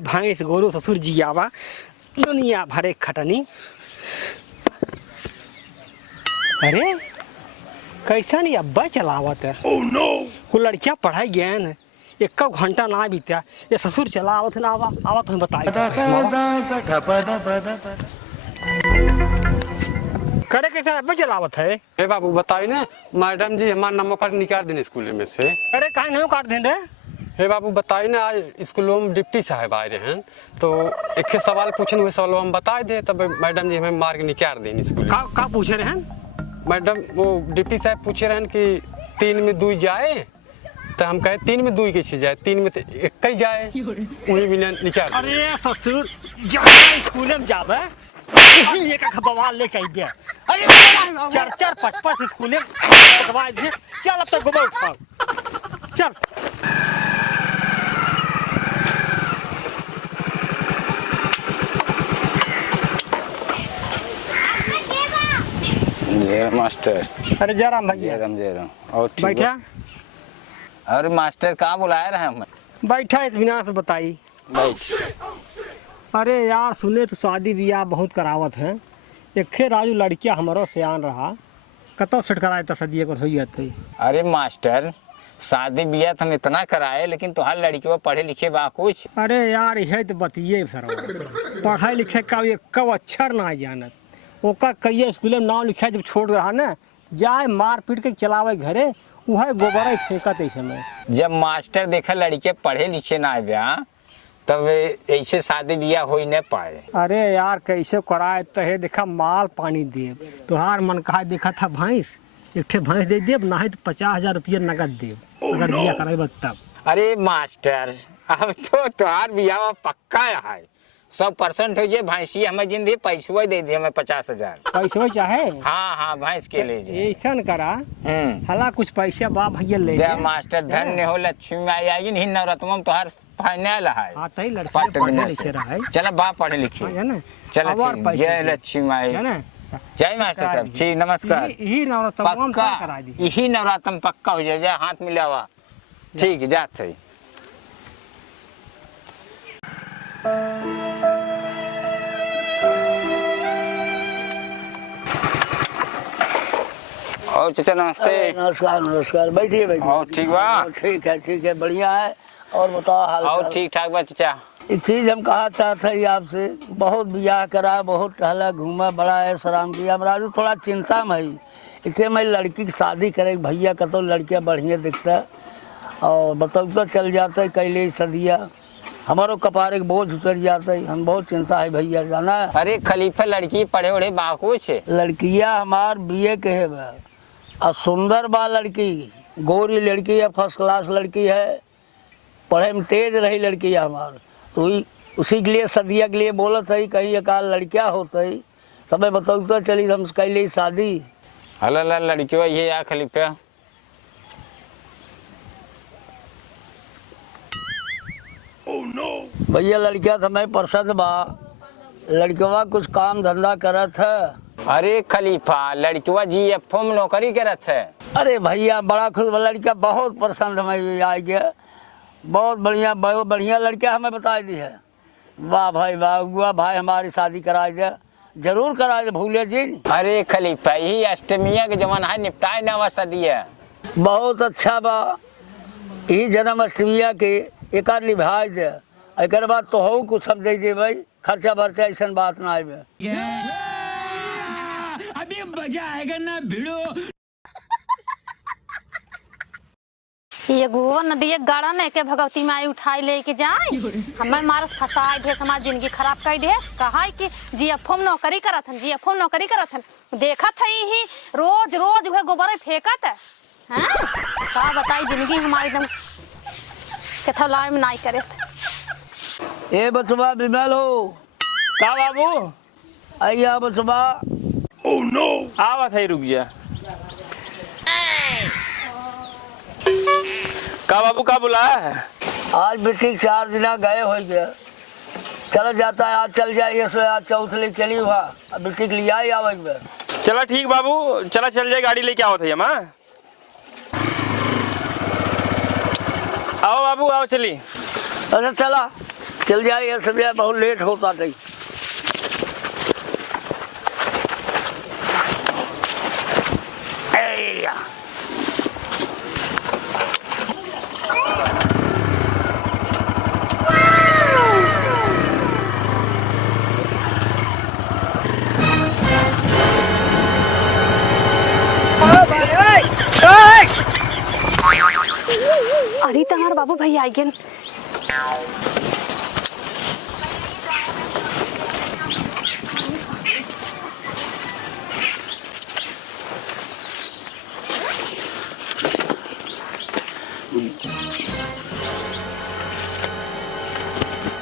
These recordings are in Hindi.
गाय भैंस गोरू ससुर जियावा दुनिया भरे खटनी। अरे कैसा नहीं अब्बा चलावत है। oh, no. को लड़कियां पढ़ाई गए न एक घंटा ना बीत्या ये ससुर चलावत ना आवा तुम्हें बताई करे कैसा अब्बा चलावत है। हे बाबू बताइए ना मैडम जी हमारा नंबर कार्ड निकाल देने स्कूल में से। अरे कहीं नहीं काट दें। हे बाबू बताइए ना आज स्कूलों में डिप्टी साहब आए रहे हैं तो एक सवाल पूछने हुए सवाल हम बता दे तब मैडम जी हमें मार्क निकाल देने स्कूल। का पूछे रहे हैं मैडम वो डिप्टी साहब पूछे रहे कि 3 में 2 जाए तो हम कहे 3 में 2 कैसे जाए 3 में तो 1 ही जाए उन्हीं बिना निकाल। अरे ससुर स्कूल में जावे ये का बवाल लेके आई गया। अरे 4-5 स्कूल में पटवा दिए। चल अब तक घुमा उठा चल। जय मास्टर। अरे जयराम भैया। जयराम और बैठा। अरे मास्टर कहाँ बुलाए रहे हमें। बैठा इत्मीनान से बताई। अरे यार सुने तो शादी ब्याह बहुत करावत है। एक राजू लड़किया हमारो सियान रहा कतो सेट कराए तसदिए कर हो जाते। अरे मास्टर शादी ब्याह तो हम इतना कराए लेकिन तुहार लड़की पढ़े लिखे बा कुछ। अरे यार यह तो बतिए सर पढ़ाई लिखे का एक अक्षर ना जानत ओका कई स्कूल में नाम लिखा जब छोड़ रहा ना जाए मार पीट के चलावे घरे वह गोबर फेंकत ऐसे में। जब मास्टर देखा लड़के पढ़े लिखे ना ब्याह तब ऐसे शादी ब्याह हो ही न पाए। अरे यार कैसे कराए तहे देखा माल पानी देव तुहार मन कहा देखा था भैंस एक भैंस दे देव ना तो 50,000 रुपया नगद देव अगर ब्याह कराए तब। अरे मास्टर अब तो तुहार ब्याह पक्का है 100% हो जाए भैंसी हमें जिंदगी पैसवा दे दी हमें 50,000 पैसा चाहे। हाँ भैंस के लिए ऐसा करा हला कुछ पैसा बा भैया ले मास्टर धन्य हो लक्ष्मी आई आएगी नहीं नवरत्न में तुहार फाइनल है। हाँ तई लड़का पढ़े लिखे रहा है। चलो बा पढ़े लिखे है ना। चलो जय लक्ष्मी आई है ना। जय मास्टर साहब ठीक नमस्कार। यही नवरत्न पक्का यही नवरत्न पक्का हो जाए हाथ मिलावा ठीक है जात है। और चाचा नमस्ते। नमस्कार बैठिए और ठीक बा। ठीक है बढ़िया है। और बताओ हाल और ठीक ठाक बा चाचा। एक चीज हम कहा चाहते हैं आपसे बहुत ब्याह करा बहुत टहला घूमा बड़ा है शराम किया हमारा थोड़ा चिंता में है इसलिए मैं लड़की की शादी करे भैया का तो लड़कियाँ बढ़िया दिखता और बताओ तो चल जाता है कैले सदिया हमारो कपारे के बोझ उतर जाता है हम बहुत चिंता है भैया जाना। अरे खलीफा लड़की पढ़े उड़े बाकुछ लड़कियाँ हमार बीए के है और सुंदर बा लड़की गोरी लड़की है फर्स्ट क्लास लड़की है पढ़े में तेज रही लड़की है हमार तो उसी के लिए सदिया के लिए बोलत है कहीं एक लड़कियाँ होते है समय बताओ तो चली हम कैले शादी। हला लड़कियों ये या खलीफा भैया लड़कियाँ तो मैं पसंद बा लड़कवा कुछ काम धंधा करत है। अरे खलीफा लड़कियों GFO में नौकरी करत है। अरे भैया बड़ा खुश लड़का बहुत पसंद हमें आ गया बहुत बढ़िया लड़कियाँ हमें बता दी है। वाह भाई वाह भाई हमारी शादी करा दे जरूर करा दे भूले जी। अरे खलीफा यही अष्टमिया के जमाना है निपटाए ना सदिया बहुत अच्छा बा यही जन्माष्टमिया के एक निभा दे एक बाद तो हो कुछ हम दे दे भाई खर्चा बर्चा ऐसा बात ना आए अभी मजा आएगा ना भिड़ो। एगो नदी गाड़ा ने के भगवती माई उठाई लेके जाए हमें मारस फसाए ढेर समाज जिंदगी खराब कर दे कहा कि GFO में नौकरी करत हन GFO में नौकरी करत हन देखत है ही रोज वह गोबर फेंकत है का बताई जिंदगी हमारी एकदम कथौला में नहीं करे से। ए बचवा बिमल हो का बाबू आइया बचवा। ओह नो आवत है रुक जा का बाबू का बुला है आज बेटी 4 दिन गए हो गया चला जाता है आज चल जाइए सो आज चौथली चली हुआ बेटी के लिए आई आवे चला ठीक बाबू चला चल जाए गाड़ी लेके आओ थे हम आओ बाबू आओ चली। अच्छा चला चल जाए ये सब यार, बहुत लेट होता नहीं। अरे तुम्हारे बाबू भैया आई गेन।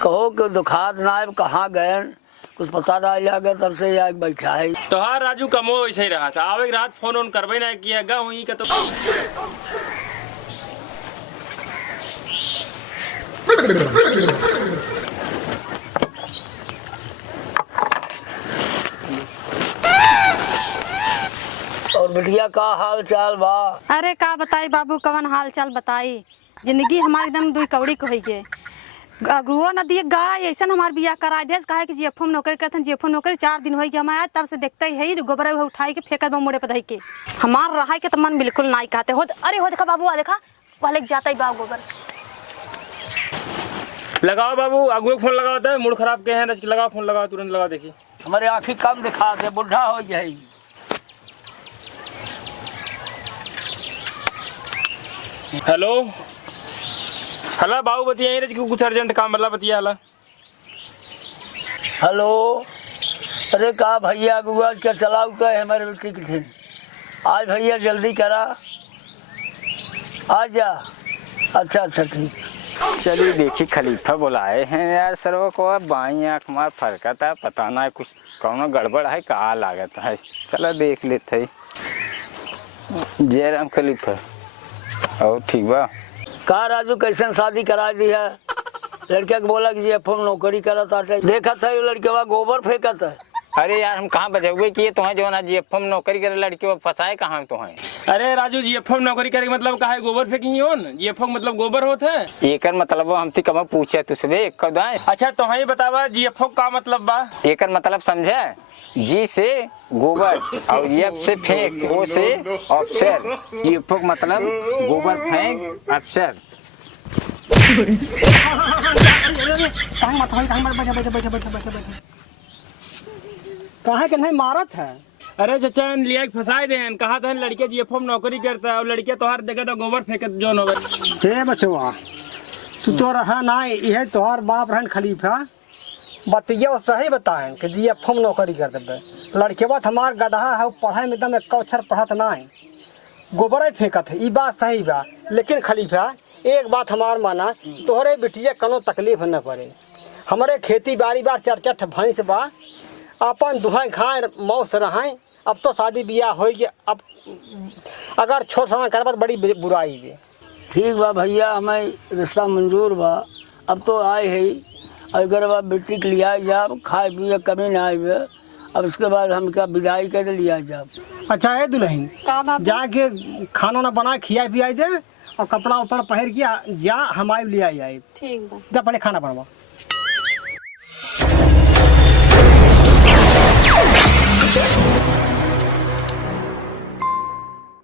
कहो कि दुखात नायब कहाँ गए, कुछ पता नहीं लगा, तब से यहाँ बैठा है। तो हाँ राजू कमो ऐसे ही रहा था, आवे रात फोन ऑन करबे ना किया गा वहीं का तो। और बिटिया का हाल चाल बा? अरे का बताई बाबू, कवन हाल चाल बताई। जिंदगी हमारी एकदम दुई कौड़ी को हो गए। अगुआ नदी गाड़ा ऐसा हमार बियाह करा दे, कहा कि जीएफओ में नौकरी करते, जीएफओ में नौकरी 4 दिन हो गया हमारे, तब से देखते ही गोबर उठाई के फेंकत बा मुड़े पधाई के। हमार रहा के तो मन बिल्कुल नहीं कहते हो। अरे हो देखा बाबू, आ देखा पहले जाता ही बा गोबर। लगाओ बाबू, अगुए फोन लगाओ है, मूड खराब के हैं, लगाओ फोन, लगाओ तुरंत लगाओ, देखिए हमारे आँखी कम दिखा दे, बुढ़ा हो जाए। हेलो हला बाबू बतिया यहीं रह, कुछ अर्जेंट काम मतलब बतिया हला। हेलो, अरे कहा भैया अगुआ क्या चलाऊ तो है हमारे बेटी की ठिन, आज भैया जल्दी करा, आ जा। अच्छा अच्छा ठीक। चलिए देखिए खलीफा बुलाए हैं यार सर्व को, अब बाई आँख मार फरकत है, पता ना कुछ कौनो गड़बड़ है, कहाँ लागत है। चलो देख लेते है। जय राम खलीफा। और ठीक बा? कहा राजू कैसन शादी करा दी है? लड़का के बोला कि जीएफओ में नौकरी करत आटे, देखा था ये लड़के गोबर फेंकत है। अरे यार हम कहाँ बजावे किए तो हैं जो ना जीएफओ में नौकरी करे लड़के, वो फंसाए कहाँ तो हैं। अरे राजू जीएफओ में नौकरी करे मतलब कहा है गोबर फेंकी हो न, जीएफओ मतलब गोबर होता है। एकर मतलब हमसे कब पूछे तुझसे कब आए। अच्छा तो ही बतावा जीएफओ का मतलब बा? एकर मतलब समझे, जी से गोबर और एफ से फेंक, ओ से अफसर, जीएफओ मतलब गोबर फेंक अफसर। कहाँ के नहीं मारत है? अरे चचा लिया फंसाए दे, कहा था लड़के जीएफओ में नौकरी करता है और लड़के तोहार देखा तो गोबर फेंकत जो नौबर। हे बचवा, तू तो रहा ना, यह तोहार बाप रहन खलीफा, बतिया सही बताएं कि जीएफओ में नौकरी कर देबे। लड़के बात हमार गधा है, पढ़ाई में एकदम एक अक्षर पढ़त ना है, गोबर फेंकत है, ये बात सही बा। लेकिन खलीफा एक बात हमार माना, तोहरे बिटिया कनो तकलीफ न पड़े। हमारे खेती बाड़ी बार 4-4 भैंस बा, अपन दुहाई खाए मौस रहें। अब तो शादी ब्याह हो गया, अब अगर छोट समय करबा तो बड़ी बुराई बे। ठीक बा भैया, हमें रिश्ता मंजूर बा, अब तो आए है, अगर बा बेटी के लिया जाब, खाए पिए कमी ना आए, अब उसके बाद हम क्या विदाई कर लिया जाब। अच्छा है दुल्हन, जाके खाना ना बना खिया पिया दे और कपड़ा ऊपर पहन के जा, हम आए लिया जाए। ठीक बा, जा पहले खाना बनवा।